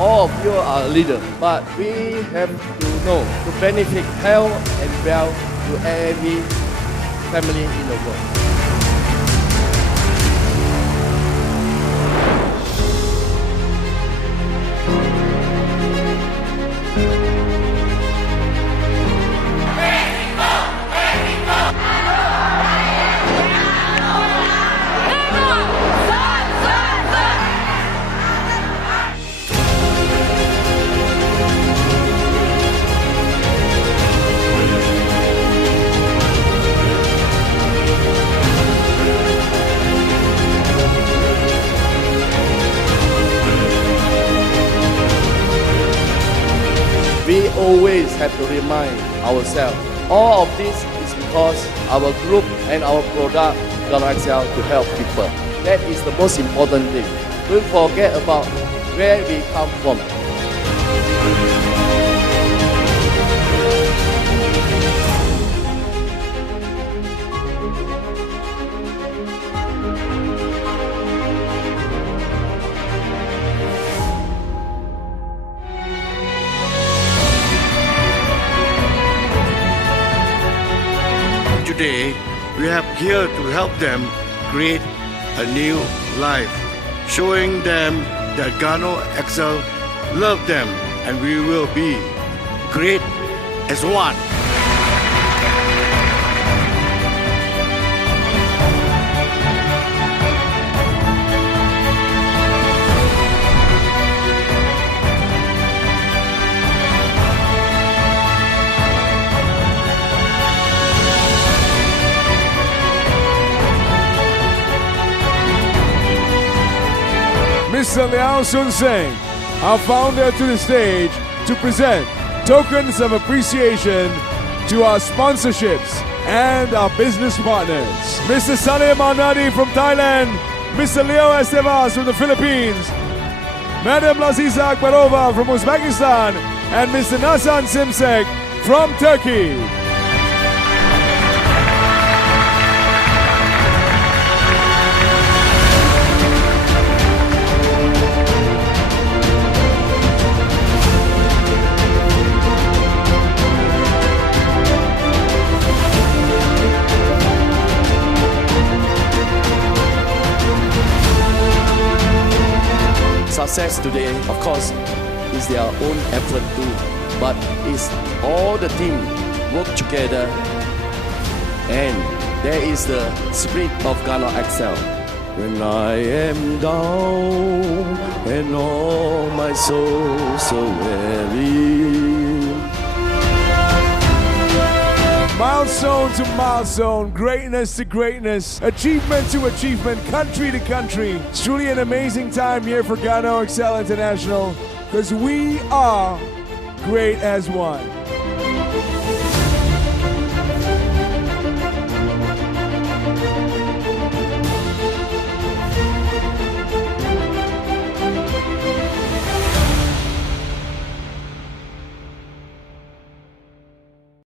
all of you are a leader, but we have to know to benefit health and wealth to every family in the world. We always have to remind ourselves, all of this is because our group and our product, Gano Excel, to help people. That is the most important thing. Don't forget about where we come from. Today, we are here to help them create a new life, showing them that Gano Excel love them and we will be great as one. Mr. Liao Sun Seng, our founder, to the stage to present tokens of appreciation to our sponsorships and our business partners. Mr. Saleh Malnadi from Thailand, Mr. Leo Estevas from the Philippines, Madam Laziza Akbarova from Uzbekistan, and Mr. Nasan Simsek from Turkey. Success today, of course, is their own effort too, but it's all the team work together, and there is the spirit of Gano Excel. When I am down and all my soul so weary. Milestone to milestone, greatness to greatness, achievement to achievement, country to country. It's truly an amazing time here for Gano Excel International, because we are great as one.